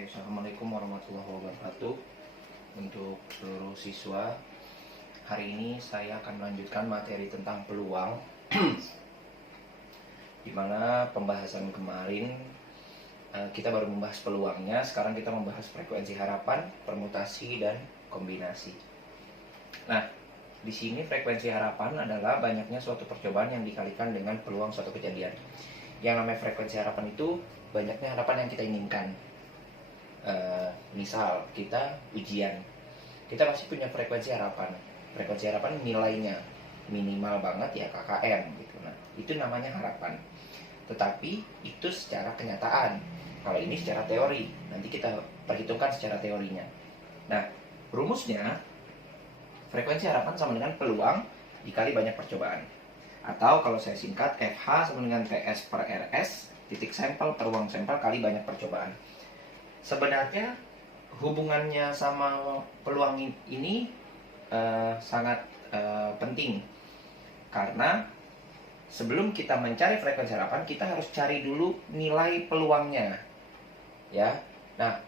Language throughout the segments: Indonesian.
Oke, Assalamualaikum warahmatullahi wabarakatuh. Untuk seluruh siswa, hari ini saya akan melanjutkan materi tentang peluang. Dimana pembahasan kemarin kita baru membahas peluangnya. Sekarang kita membahas frekuensi harapan, permutasi, dan kombinasi. Nah, di sini frekuensi harapan adalah banyaknya suatu percobaan yang dikalikan dengan peluang suatu kejadian. Yang namanya frekuensi harapan itu banyaknya harapan yang kita inginkan. Misal kita ujian, kita pasti punya frekuensi harapan. Frekuensi harapan nilainya minimal banget ya KKM gitu. Nah, itu namanya harapan. Tetapi itu secara kenyataan. Kalau ini secara teori, nanti kita perhitungkan secara teorinya. Nah, rumusnya frekuensi harapan sama dengan peluang dikali banyak percobaan. Atau kalau saya singkat, FH sama dengan TS per RS, titik sampel per ruang sampel kali banyak percobaan. Sebenarnya hubungannya sama peluang ini sangat penting. Karena sebelum kita mencari frekuensi harapan, kita harus cari dulu nilai peluangnya. Ya. Nah,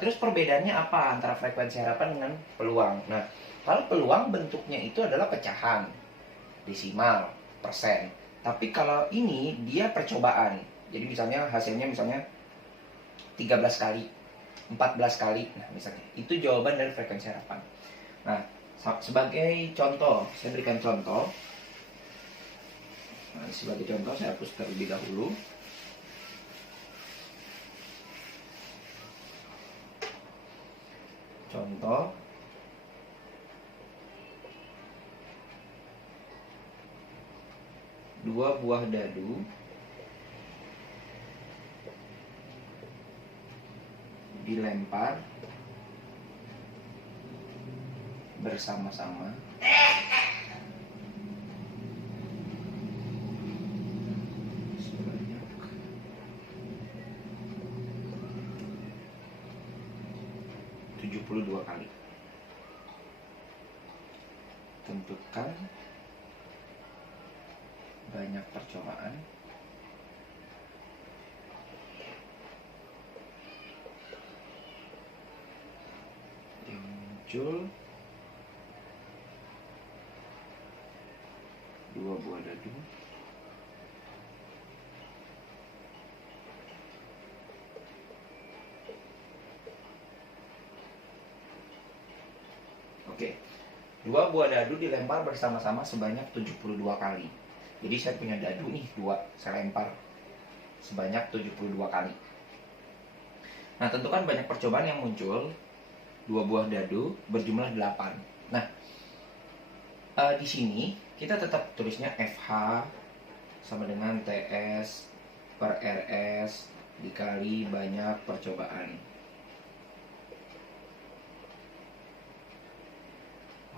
terus perbedaannya apa antara frekuensi harapan dengan peluang? Nah, kalau peluang bentuknya itu adalah pecahan, desimal, persen. Tapi kalau ini dia percobaan. Jadi misalnya hasilnya misalnya 13 kali, 14 kali, nah misalnya itu jawaban dari frekuensi harapan. Nah, sebagai contoh, saya berikan contoh. Nah, sebagai contoh saya hapus terlebih dahulu. Contoh, dua buah dadu dilempar bersama-sama sebanyak 72 kali. Tentukan banyak percobaan yang muncul dua buah dadu dua buah dadu dilempar bersama-sama sebanyak 72 kali. Jadi saya punya dadu nih dua, saya lempar sebanyak 72 kali. Nah, tentukan banyak percobaan yang muncul dua buah dadu berjumlah 8. Nah, di sini kita tetap tulisnya FH sama dengan TS per RS dikali banyak percobaan.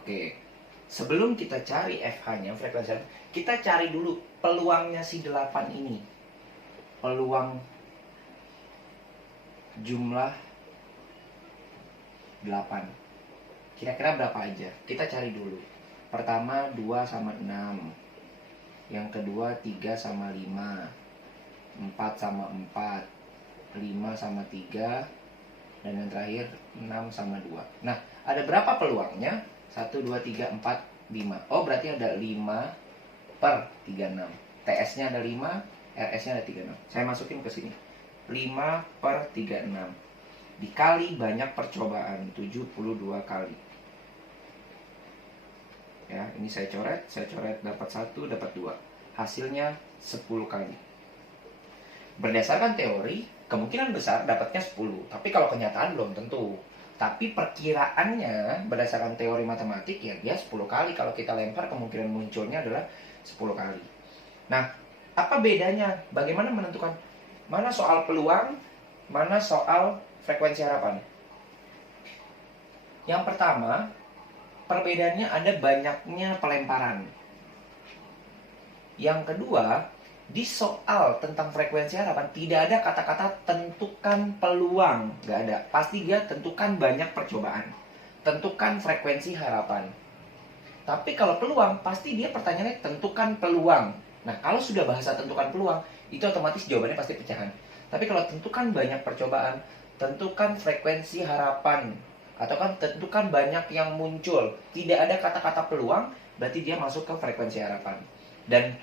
Oke, sebelum kita cari FH-nya, frekuensi, kita cari dulu peluangnya si 8 ini. Peluang jumlah 8. Kira-kira berapa aja? Kita cari dulu. Pertama 2 sama 6. Yang kedua 3 sama 5. 4 sama 4. 5 sama 3. Dan yang terakhir 6 sama 2. Nah, ada berapa peluangnya? 1, 2, 3, 4, 5. Oh, berarti ada 5 per 36. TS-nya ada 5, RS-nya ada 36. Saya masukin ke sini. 5 per 36. Dikali banyak percobaan, 72 kali. Ya, ini saya coret dapat 1, dapat 2. Hasilnya 10 kali. Berdasarkan teori, kemungkinan besar dapatnya 10. Tapi kalau kenyataan belum tentu. Tapi perkiraannya berdasarkan teori matematik ya dia 10 kali. Kalau kita lempar kemungkinan munculnya adalah 10 kali. Nah, apa bedanya? Bagaimana menentukan mana soal peluang, mana soal frekuensi harapan? Yang pertama, perbedaannya ada banyaknya pelemparan. Yang kedua, di soal tentang frekuensi harapan tidak ada kata-kata tentukan peluang, nggak ada. Pasti dia tentukan banyak percobaan, tentukan frekuensi harapan. Tapi kalau peluang pasti dia pertanyaannya tentukan peluang. Nah, kalau sudah bahasa tentukan peluang itu otomatis jawabannya pasti pecahan. Tapi kalau tentukan banyak percobaan, tentukan frekuensi harapan, atau kan tentukan banyak yang muncul. Tidak ada kata-kata peluang, berarti dia masuk ke frekuensi harapan. Dan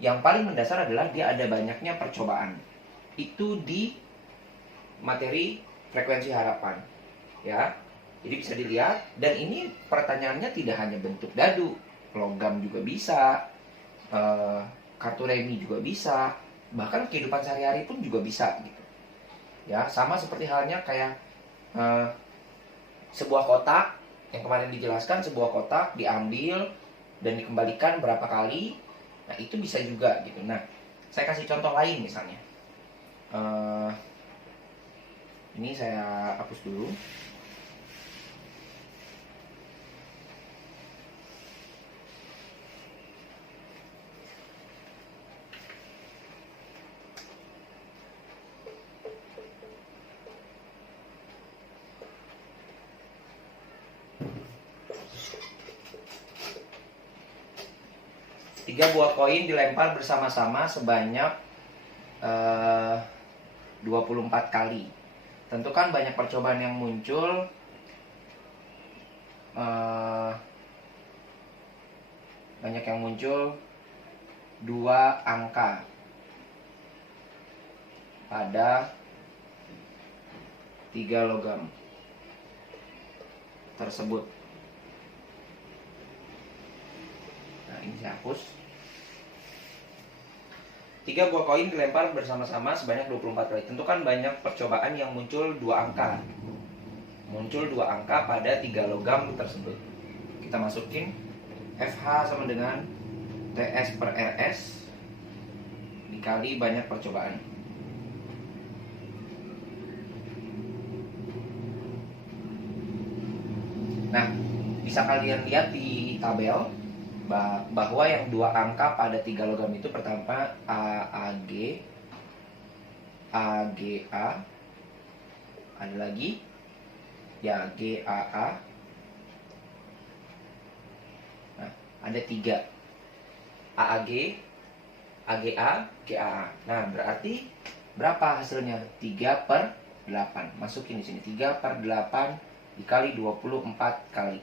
yang paling mendasar adalah dia ada banyaknya percobaan. Itu di materi frekuensi harapan, ya. Jadi bisa dilihat, dan ini pertanyaannya tidak hanya bentuk dadu, logam juga bisa, kartu remi juga bisa, bahkan kehidupan sehari-hari pun juga bisa gitu. Ya, sama seperti halnya kayak sebuah kotak yang kemarin dijelaskan, sebuah kotak diambil dan dikembalikan berapa kali. Nah, itu bisa juga gitu. Nah, saya kasih contoh lain misalnya. Ini saya hapus dulu. Tiga buah koin dilempar bersama-sama sebanyak 24 kali. Tentukan banyak percobaan yang muncul. Banyak yang muncul 2 angka pada 3 logam tersebut. Nah, ini saya hapus. 3 buah koin dilempar bersama-sama sebanyak 24 kali. Tentukan banyak percobaan yang muncul 2 angka. Muncul 2 angka pada 3 logam tersebut. Kita masukin FH sama dengan TS per RS dikali banyak percobaan. Nah, bisa kalian lihat di tabel bahwa yang 2 angka pada 3 logam itu pertama AAG, AGA, ada lagi ya GAA. Nah, ada 3 AAG, AGA, GAA. Nah, berarti berapa hasilnya? 3 per 8. Masukin di sini 3 per 8 dikali 24 kali.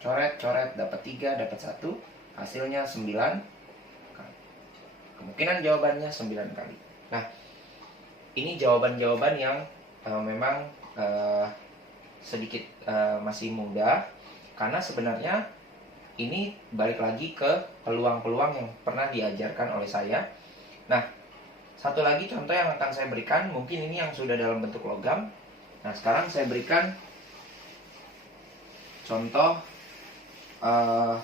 Coret dapat 3, dapat 1, hasilnya 9 kali. Kemungkinan jawabannya 9 kali. Nah, ini jawaban-jawaban yang memang sedikit masih mudah, karena sebenarnya ini balik lagi ke peluang-peluang yang pernah diajarkan oleh saya. Nah, satu lagi contoh yang akan saya berikan, mungkin ini yang sudah dalam bentuk logam. Nah, sekarang saya berikan contoh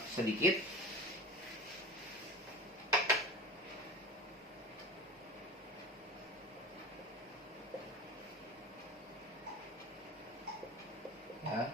sedikit. Ya.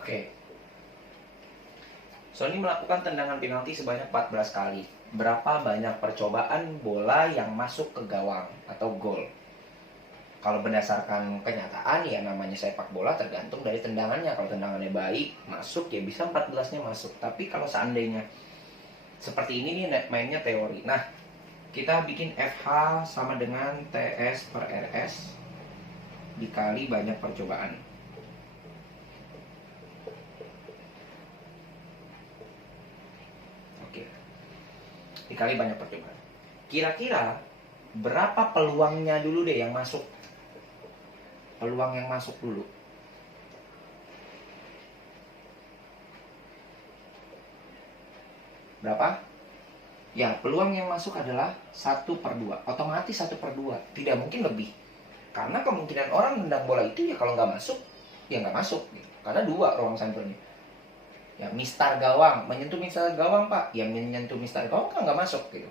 Oke. Sony melakukan tendangan penalti sebanyak 14 kali. Berapa banyak percobaan bola yang masuk ke gawang atau gol? Kalau berdasarkan kenyataan ya namanya sepak bola tergantung dari tendangannya. Kalau tendangannya baik, masuk ya bisa 14-nya masuk. Tapi kalau seandainya seperti ini nih mainnya teori. Nah, kita bikin FH sama dengan TS per RS dikali banyak percobaan. Oke. Dikali banyak percobaan. Kira-kira berapa peluangnya dulu deh yang masuk? Peluang yang masuk dulu. Berapa? Ya, peluang yang masuk adalah 1/2. Otomatis 1/2. Tidak mungkin lebih. Karena kemungkinan orang nendang bola itu ya kalau nggak masuk, ya nggak masuk. Gitu. Karena 2 ruang sampelnya. Ya, mistar gawang. Menyentuh mistar gawang, Pak. Ya, menyentuh mistar gawang kan nggak masuk. Gitu.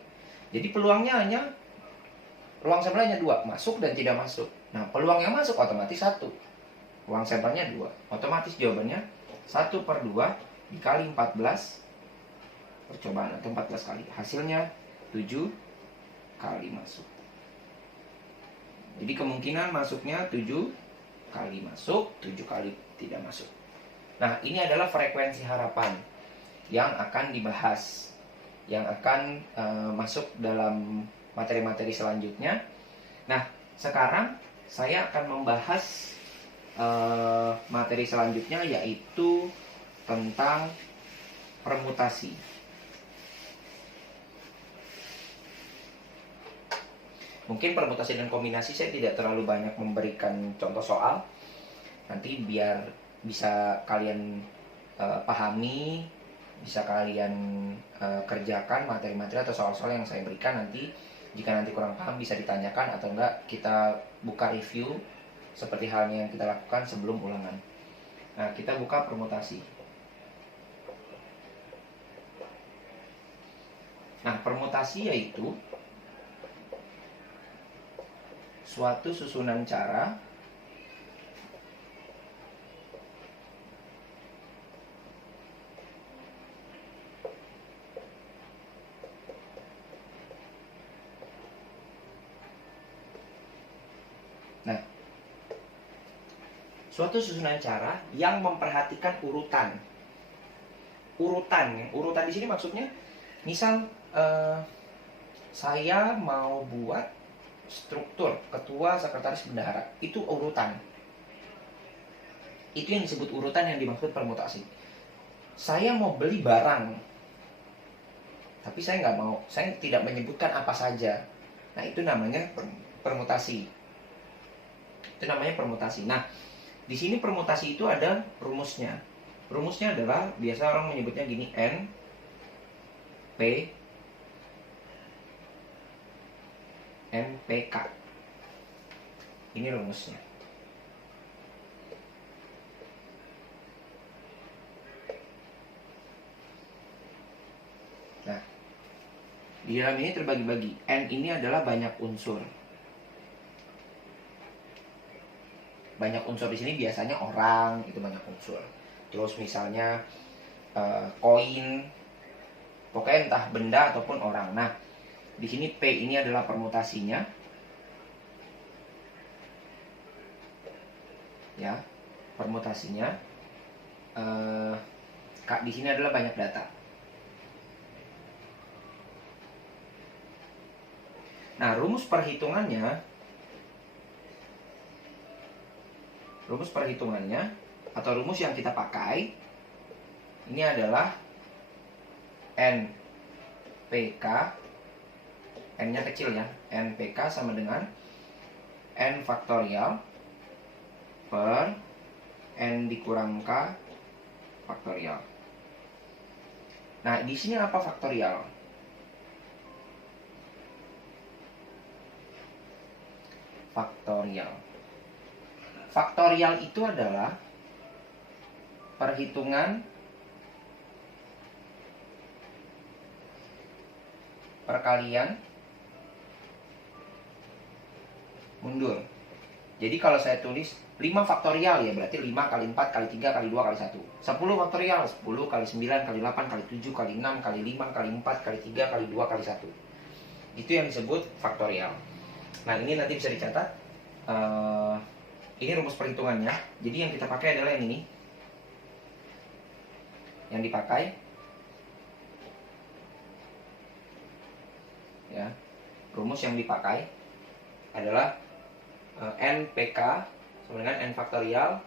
Jadi peluangnya hanya, ruang sampelnya hanya 2. Masuk dan tidak masuk. Nah, peluang yang masuk otomatis 1. Ruang sampelnya 2. Otomatis jawabannya 1/2 dikali 14 percobaan atau 14 kali. Hasilnya 7 kali masuk. Jadi kemungkinan masuknya 7 kali masuk, 7 kali tidak masuk. Nah, ini adalah frekuensi harapan yang akan dibahas, yang akan masuk dalam materi-materi selanjutnya. Nah, sekarang saya akan membahas materi selanjutnya, yaitu tentang permutasi. Mungkin permutasi dan kombinasi saya tidak terlalu banyak memberikan contoh soal. Nanti biar bisa kalian pahami, bisa kalian kerjakan materi-materi atau soal-soal yang saya berikan nanti. Jika nanti kurang paham bisa ditanyakan, atau enggak kita buka review seperti halnya yang kita lakukan sebelum ulangan. Nah, kita buka permutasi. Nah, permutasi yaitu suatu susunan cara yang memperhatikan urutan. Urutan di sini maksudnya, misal saya mau buat struktur ketua, sekretaris, bendahara, itu urutan. Itu yang disebut urutan yang dimaksud permutasi. Saya mau beli barang, tapi saya tidak menyebutkan apa saja. Nah, itu namanya permutasi. Nah, di sini permutasi itu ada rumusnya. Rumusnya adalah, biasa orang menyebutnya gini, NPK. Ini rumusnya. Nah, di dalam ini terbagi-bagi. N ini adalah banyak unsur. Banyak unsur di sini biasanya orang, itu banyak unsur. Terus misalnya koin, pokoknya entah benda ataupun orang. Nah, di sini P ini adalah permutasinya. Ya, permutasinya. K di sini adalah banyak data. Nah, rumus perhitungannya atau rumus yang kita pakai ini adalah NPK. N-nya kecil ya. NPK sama dengan N faktorial per N dikurang K faktorial. Nah, di sini apa faktorial? Faktorial itu adalah perhitungan perkalian mundur. Jadi kalau saya tulis 5 faktorial ya berarti 5 kali 4 kali 3 kali 2 kali 1. 10 faktorial 10 kali 9 kali 8 kali 7 kali 6 kali 5 kali 4 kali 3 kali 2 kali 1. Itu yang disebut faktorial. Nah, ini nanti bisa dicatat. Ini rumus perhitungannya. Jadi yang kita pakai adalah yang ini. Yang dipakai ya, rumus yang dipakai adalah NPK sama dengan N faktorial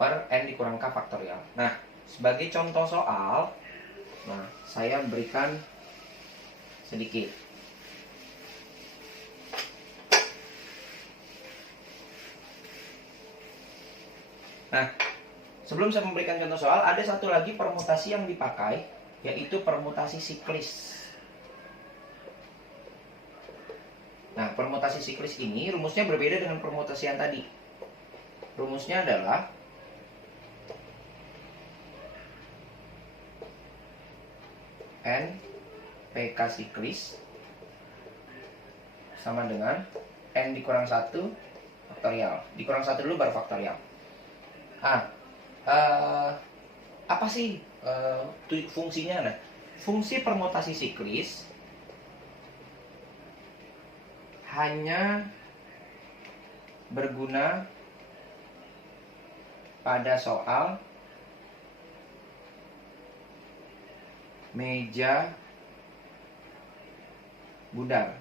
per N dikurang K faktorial. Nah, sebagai contoh soal, saya berikan sedikit. Nah, Sebelum saya memberikan contoh soal, ada satu lagi permutasi yang dipakai, yaitu permutasi siklis. Nah, permutasi siklis ini rumusnya berbeda dengan permutasi yang tadi. Rumusnya adalah N PK siklis sama dengan N dikurang 1 faktorial. Dikurang 1 dulu baru faktorial. Apa sih fungsinya? Nah, fungsi permutasi siklis hanya berguna pada soal meja bundar.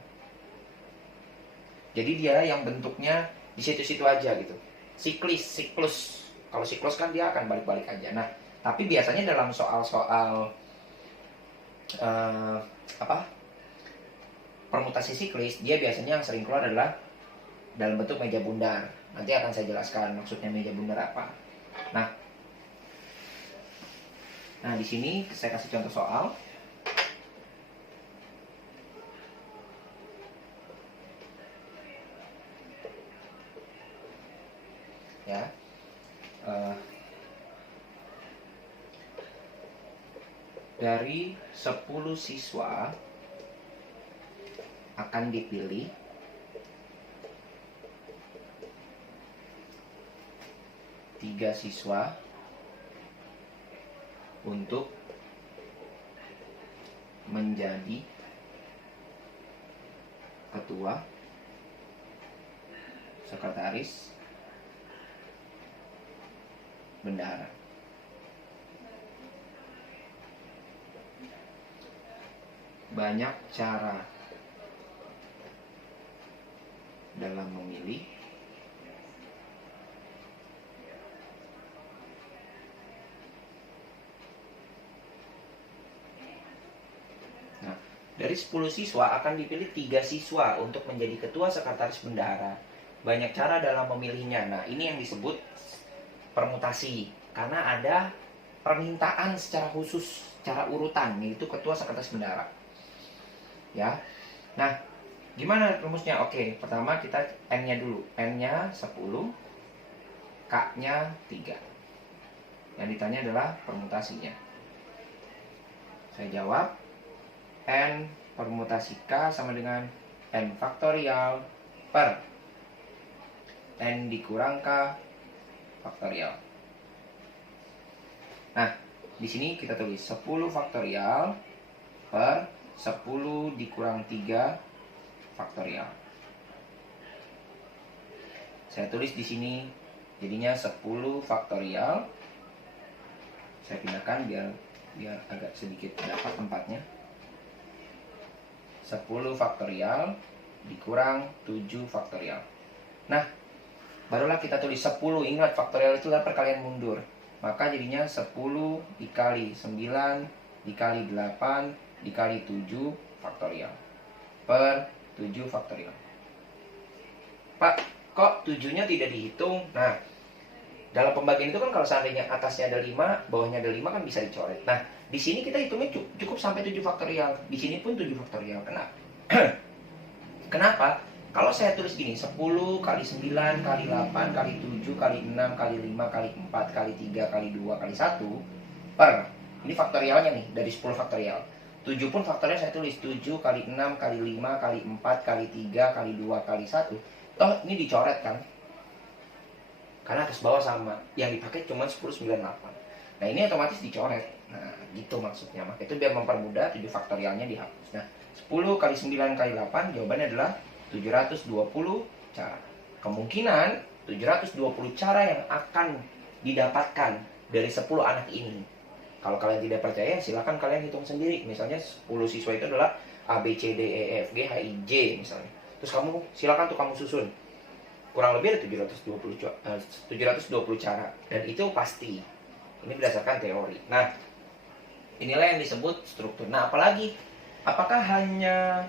Jadi dia yang bentuknya di situ-situ aja gitu. Siklus. Kalau siklus kan dia akan balik-balik aja. Nah, tapi biasanya dalam soal-soal permutasi siklis, dia biasanya yang sering keluar adalah dalam bentuk meja bundar. Nanti akan saya jelaskan maksudnya meja bundar apa. Nah, di sini saya kasih contoh soal. Ya. Dari 10 siswa akan dipilih 3 siswa untuk menjadi ketua, sekretaris, bendahara. Banyak cara dalam memilih. Nah, dari 10 siswa akan dipilih 3 siswa untuk menjadi ketua, sekretaris, bendahara. Banyak cara dalam memilihnya. Nah, ini yang disebut permutasi, karena ada permintaan secara khusus, secara urutan, yaitu ketua, sekretaris, bendahara. Ya. Nah, gimana rumusnya? Oke, pertama kita N-nya dulu. N-nya 10, K-nya 3. Yang ditanya adalah permutasinya. Saya jawab, N permutasi K sama dengan N faktorial per N dikurang K faktorial. Nah, di sini kita tulis 10 faktorial per 10 dikurang 3 faktorial. Saya tulis di sini jadinya 10 faktorial. Saya pindahkan biar agak sedikit dapat tempatnya. 10 faktorial dikurang 7 faktorial. Nah, barulah kita tulis 10. Ingat, faktorial itu adalah perkalian mundur. Maka jadinya 10 dikali 9 dikali 8 dikali 7 faktorial per 7 faktorial. Pak, kok 7-nya tidak dihitung? Nah, dalam pembagian itu kan kalau seandainya atasnya ada 5, bawahnya ada 5 kan bisa dicoret. Nah, di sini kita hitungnya cukup sampai 7 faktorial. Di sini pun 7 faktorial. Kenapa? Kenapa? Kalau saya tulis gini, 10 kali 9 kali 8 kali 7 kali 6 kali 5 kali 4 kali 3 kali 2 kali 1 per, ini faktorialnya nih, dari 10 faktorial. 7 pun faktorial saya tulis 7 kali 6 kali 5 kali 4 kali 3 kali 2 kali 1. Toh ini dicoret kan? Karena atas bawah sama. Yang dipakai cuma 10, 9, 8. Nah, ini otomatis dicoret. Nah, gitu maksudnya. Maka itu biar mempermudah 7 faktorialnya dihapus. Nah, 10 kali 9 kali 8 jawabannya adalah 720 cara. Kemungkinan 720 cara yang akan didapatkan dari 10 anak ini. Kalau kalian tidak percaya, silakan kalian hitung sendiri. Misalnya 10 siswa itu adalah A, B, C, D, E, F, G, H, I, J misalnya. Terus silakan tuh kamu susun. Kurang lebih ada 720 cara. Dan itu pasti. Ini berdasarkan teori. Nah, inilah yang disebut struktur. Nah, apalagi? Apakah hanya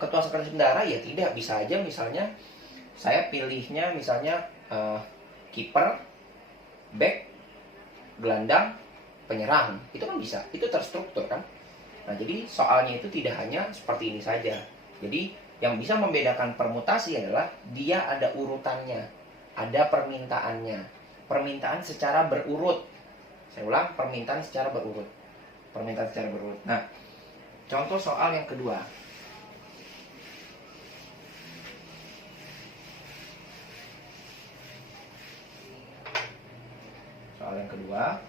ketua sekretaris bendahara? Ya tidak. Bisa aja misalnya saya pilihnya misalnya kiper back, gelandang, penyerang. Itu kan bisa, itu terstruktur kan. Nah, jadi soalnya itu tidak hanya seperti ini saja. Jadi yang bisa membedakan permutasi adalah dia ada urutannya, ada permintaannya. Permintaan secara berurut. Saya ulang, permintaan secara berurut. Permintaan secara berurut. Nah, contoh soal yang kedua. Soal yang kedua.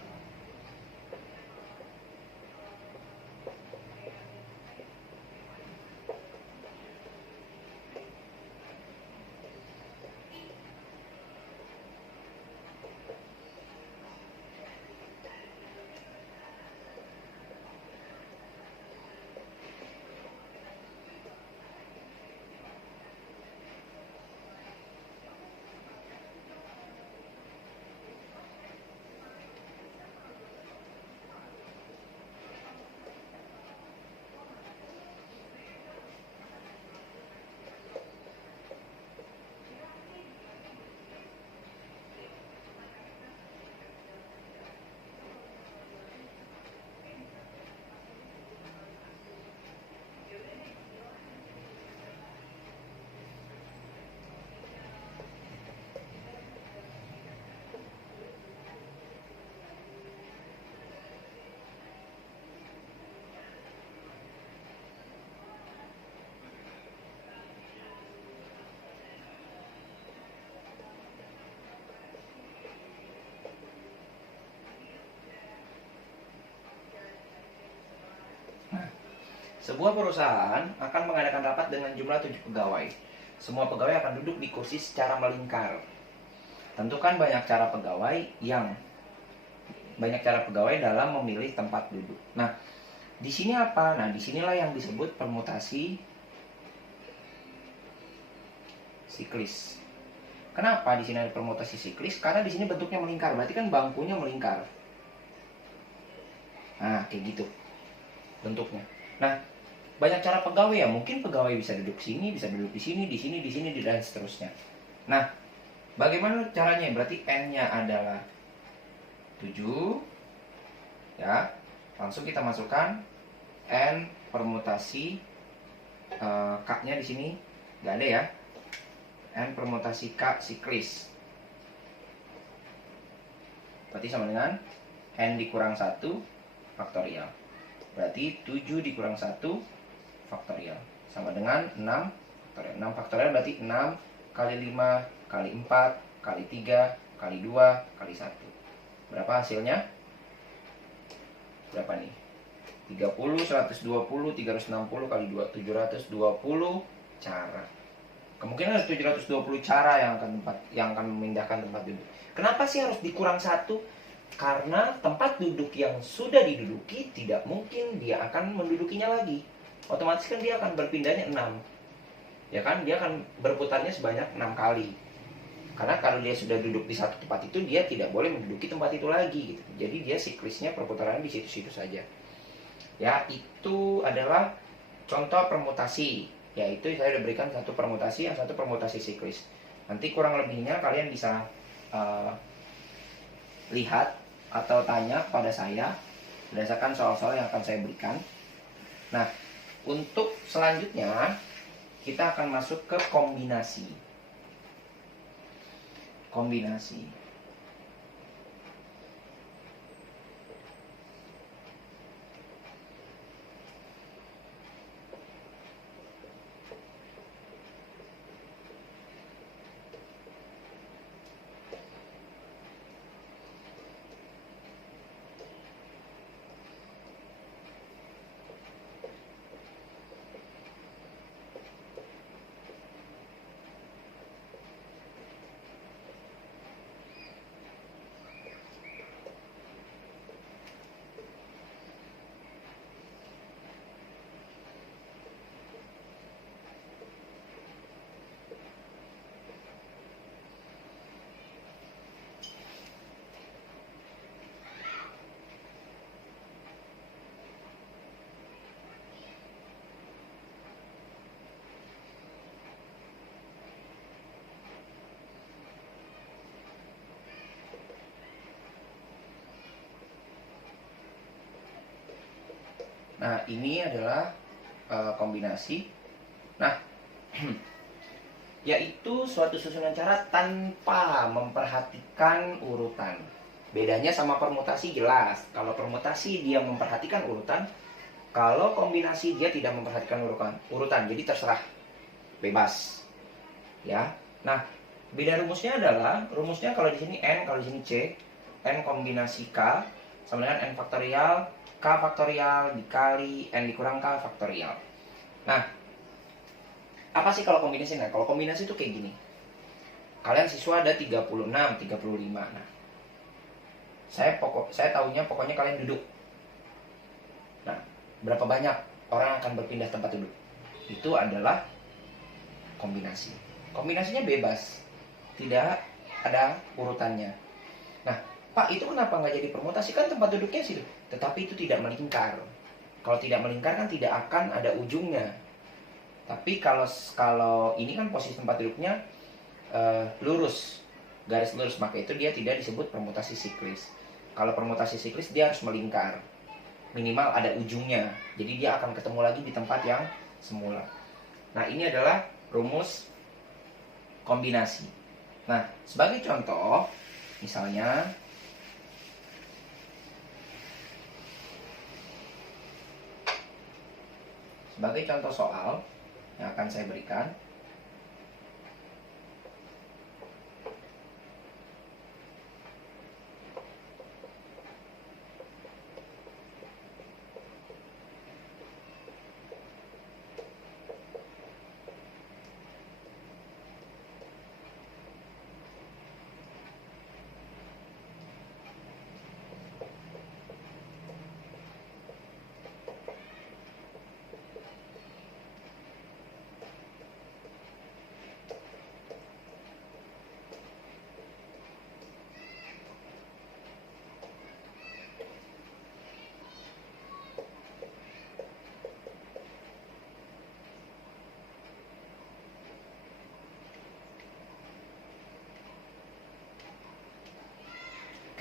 Sebuah perusahaan akan mengadakan rapat dengan jumlah 7 pegawai. Semua pegawai akan duduk di kursi secara melingkar. Tentukan banyak cara pegawai dalam memilih tempat duduk. Nah, di sini apa? Nah, disinilah yang disebut permutasi siklis. Kenapa di sini ada permutasi siklis? Karena di sini bentuknya melingkar, berarti kan bangkunya melingkar. Nah, kayak gitu bentuknya. Nah, banyak cara pegawai ya, mungkin pegawai bisa duduk sini, bisa duduk di sini, dan seterusnya. Nah, bagaimana caranya? Berarti N-nya adalah 7, ya. Langsung kita masukkan N permutasi K-nya di sini nggak ada ya. N permutasi K siklis. Berarti sama dengan N dikurang 1 faktorial. Berarti 7 dikurang 1 faktorial sama dengan 6 faktorial. 6 faktorial berarti 6 kali 5 kali 4 kali 3 kali 2 kali 1. Berapa hasilnya? Berapa nih? 30, 120, 360 kali 2, 720 cara. Kemungkinan ada 720 cara yang akan memindahkan tempat duduk. Kenapa sih harus dikurang 1? Karena tempat duduk yang sudah diduduki tidak mungkin dia akan mendudukinya lagi. Otomatis kan dia akan berpindahnya 6. Ya kan? Dia akan berputarnya sebanyak 6 kali. Karena kalau dia sudah duduk di satu tempat itu, dia tidak boleh menduduki tempat itu lagi gitu. Jadi dia siklisnya perputarannya di situ-situ saja. Ya, itu adalah contoh permutasi. Yaitu saya sudah berikan satu permutasi, yang satu permutasi siklis. Nanti kurang lebihnya kalian bisa lihat atau tanya pada saya berdasarkan soal-soal yang akan saya berikan. Nah, untuk selanjutnya kita akan masuk ke kombinasi. Nah, ini adalah kombinasi. Nah, yaitu suatu susunan cara tanpa memperhatikan urutan. Bedanya sama permutasi jelas. Kalau permutasi dia memperhatikan urutan, kalau kombinasi dia tidak memperhatikan urutan. Jadi terserah, bebas. Ya. Nah, beda rumusnya adalah kalau di sini n, kalau di sini c. N kombinasi k sama dengan n faktorial, k faktorial dikali n dikurang k faktorial. Nah, apa sih kalau kombinasi? Nah, kalau kombinasi itu kayak gini. Kalian siswa ada 36, 35. Nah, saya tahunya pokoknya kalian duduk. Nah, berapa banyak orang akan berpindah tempat duduk? Itu adalah kombinasi. Kombinasinya bebas, tidak ada urutannya. Nah, Pak, itu kenapa nggak jadi permutasi? Kan tempat duduknya sih, tetapi itu tidak melingkar. Kalau tidak melingkar kan tidak akan ada ujungnya. Tapi kalau ini kan posisi tempat duduknya lurus, garis lurus, maka itu dia tidak disebut permutasi siklis. Kalau permutasi siklis dia harus melingkar, minimal ada ujungnya. Jadi dia akan ketemu lagi di tempat yang semula. Nah, ini adalah rumus kombinasi. Nah, sebagai contoh, misalnya sebagai contoh soal yang akan saya berikan,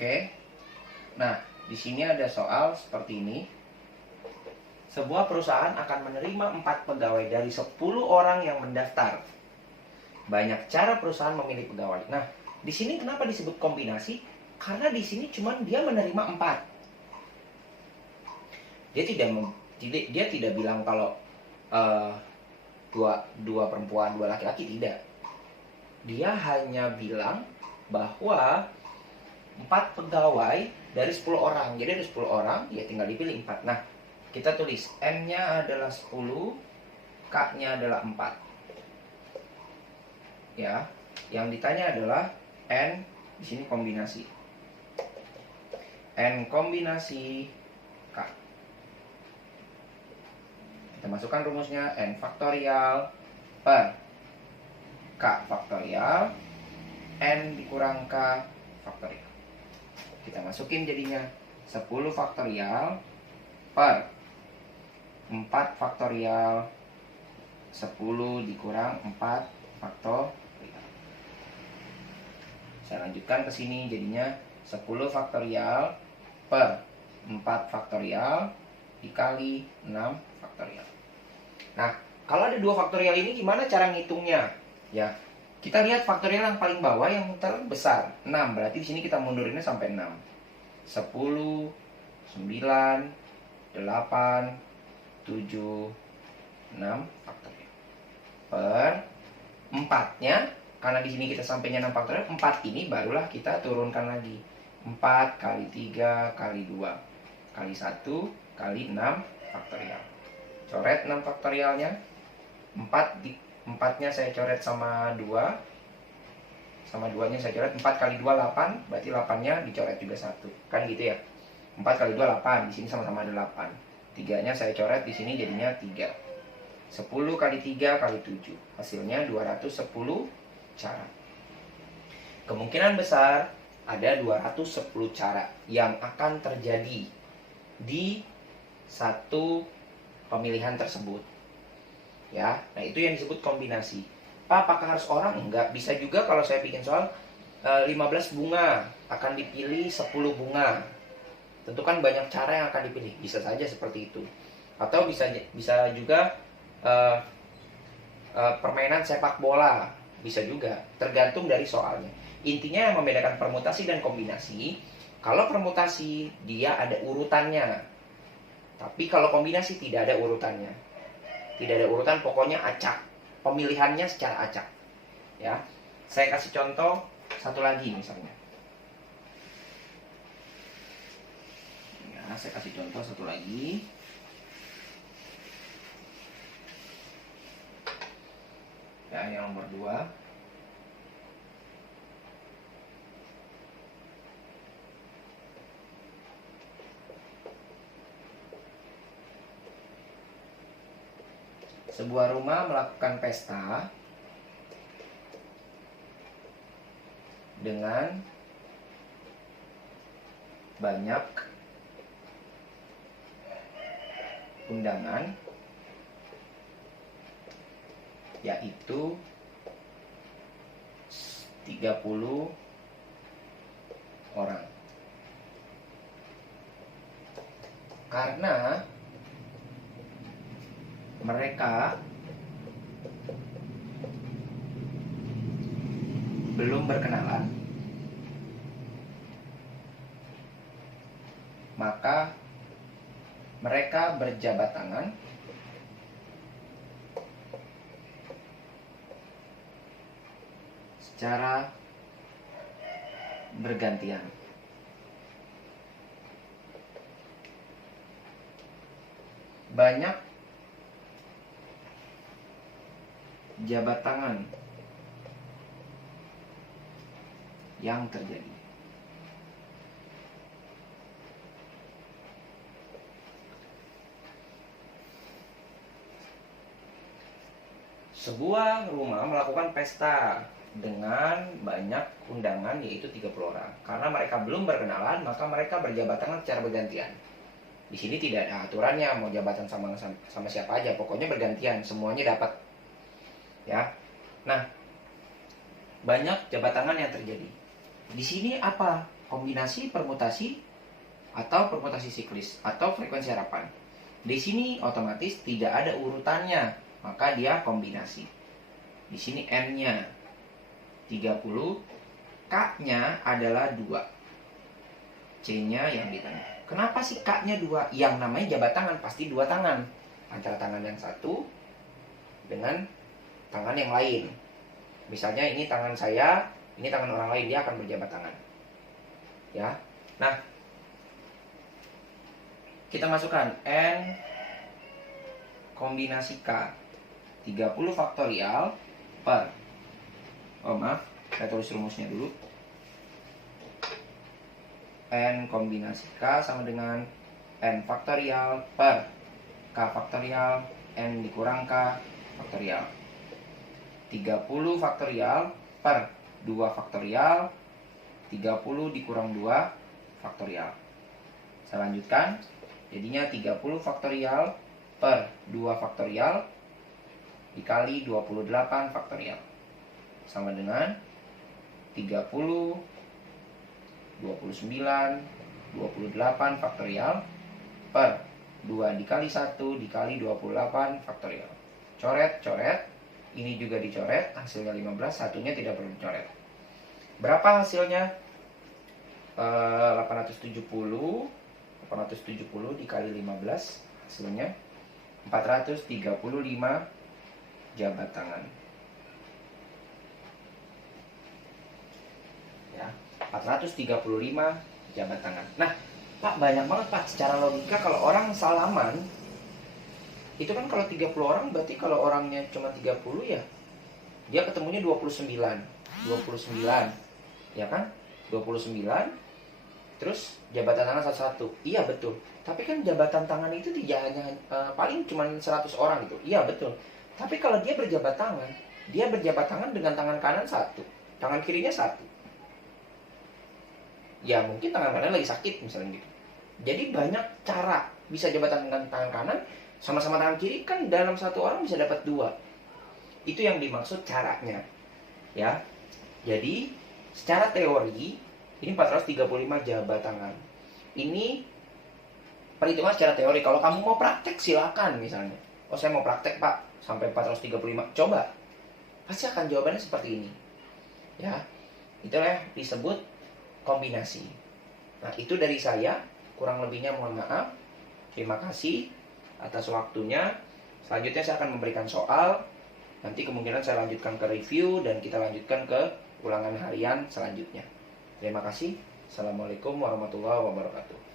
oke. Nah, di sini ada soal seperti ini. Sebuah perusahaan akan menerima 4 pegawai dari 10 orang yang mendaftar. Banyak cara perusahaan memilih pegawai. Nah, di sini kenapa disebut kombinasi? Karena di sini cuma dia menerima 4. Dia tidak bilang kalau dua perempuan, 2 laki-laki, tidak. Dia hanya bilang bahwa 4 pegawai dari 10 orang. Jadi ada 10 orang, ya tinggal dipilih 4. Nah, kita tulis N-nya adalah 10, K-nya adalah 4. Ya, yang ditanya adalah N, di sini kombinasi. N kombinasi K. Kita masukkan rumusnya N faktorial per K faktorial N dikurang K faktorial. Kita masukin jadinya 10 faktorial per 4 faktorial 10 dikurang 4 faktorial. Saya lanjutkan ke sini jadinya 10 faktorial per 4 faktorial dikali 6 faktorial. Nah, kalau ada 2 faktorial ini gimana cara ngitungnya? Ya, kita lihat faktorial yang paling bawah yang terbesar, 6. Berarti di sini kita mundurinnya sampai 6. 10, 9, 8, 7, 6 faktorial. Per 4-nya, karena di sini kita sampainya 6 faktorial, 4 ini barulah kita turunkan lagi. 4 kali 3 kali 2 kali 1 kali 6 faktorial. Coret 6 faktorialnya. 4-nya saya coret sama 2. Sama 2-nya saya coret. 4 kali 2 8. Berarti 8-nya dicoret juga 1. Kan gitu ya. 4 kali 2 8. Di sini sama-sama ada 8. 3-nya saya coret, di sini jadinya 3. 10 kali 3 kali 7. Hasilnya 210 cara. Kemungkinan besar ada 210 cara yang akan terjadi di satu pemilihan tersebut. Ya, nah itu yang disebut kombinasi. Pak, apakah harus orang? Enggak, bisa juga kalau saya bikin soal 15 bunga akan dipilih 10 bunga. Tentu kan banyak cara yang akan dipilih, bisa saja seperti itu. Atau bisa juga uh, permainan sepak bola, bisa juga, tergantung dari soalnya. Intinya yang membedakan permutasi dan kombinasi, kalau permutasi dia ada urutannya, tapi kalau kombinasi tidak ada urutannya. Tidak ada urutan, pokoknya acak. Pemilihannya secara acak. Ya. Saya kasih contoh satu lagi misalnya. Ya, saya kasih contoh satu lagi. Ya, yang nomor 2. Sebuah rumah melakukan pesta dengan banyak undangan, yaitu 30 orang. Karena mereka belum berkenalan, maka mereka berjabat tangan secara bergantian. Banyak jabat tangan yang terjadi. Sebuah rumah melakukan pesta dengan banyak undangan, yaitu 30 orang. Karena mereka belum berkenalan, maka mereka berjabat tangan secara bergantian. Di sini tidak ada aturannya mau jabatan sama siapa aja, pokoknya bergantian, semuanya dapat. Ya. Nah, banyak jabat tangan yang terjadi. Di sini apa? Kombinasi, permutasi, atau permutasi siklis, atau frekuensi harapan. Di sini otomatis tidak ada urutannya, maka dia kombinasi. Di sini N-nya 30, K-nya adalah 2. C-nya yang di tengah. Kenapa sih K-nya 2? Yang namanya jabat tangan pasti 2 tangan. Antara tangan yang satu dengan tangan yang lain. Misalnya ini tangan saya, ini tangan orang lain, dia akan berjabat tangan. Ya. Nah, kita masukkan N kombinasi K 30 faktorial per, oh maaf, saya tulis rumusnya dulu. N kombinasi K sama dengan N faktorial per K faktorial N dikurang K faktorial. 30 faktorial per 2 faktorial, 30 dikurang 2 faktorial. Saya lanjutkan. Jadinya 30 faktorial per 2 faktorial dikali 28 faktorial. Sama dengan 30, 29, 28 faktorial per 2 dikali 1 dikali 28 faktorial. Coret, coret. Ini juga dicoret, hasilnya 15, satunya tidak perlu dicoret. Berapa hasilnya? 870 dikali 15, hasilnya 435 jabat tangan. Ya, 435 jabat tangan. Nah, Pak, banyak banget Pak. Secara logika kalau orang salaman, itu kan kalau 30 orang berarti kalau orangnya cuma 30 ya dia ketemunya 29, ya kan? 29 terus jabatan tangan satu-satu. Iya betul. Tapi kan jabatan tangan itu tidak hanya paling cuma 100 orang gitu. Iya betul. Tapi kalau dia berjabat tangan dengan tangan kanan satu, tangan kirinya satu. Ya mungkin tangan kanan lagi sakit misalnya gitu. Jadi banyak cara bisa jabatan dengan tangan kanan sama-sama tangan kiri, kan dalam satu orang bisa dapat 2. Itu yang dimaksud caranya. Ya. Jadi secara teori ini 435 jabat tangan. Ini perhitungan secara teori. Kalau kamu mau praktek silakan misalnya. Oh saya mau praktek Pak sampai 435, coba. Pasti akan jawabannya seperti ini. Ya, itulah yang disebut kombinasi. Nah itu dari saya, kurang lebihnya mohon maaf. Terima kasih atas waktunya. Selanjutnya saya akan memberikan soal. Nanti kemungkinan saya lanjutkan ke review dan kita lanjutkan ke ulangan harian selanjutnya. Terima kasih. Assalamualaikum warahmatullahi wabarakatuh.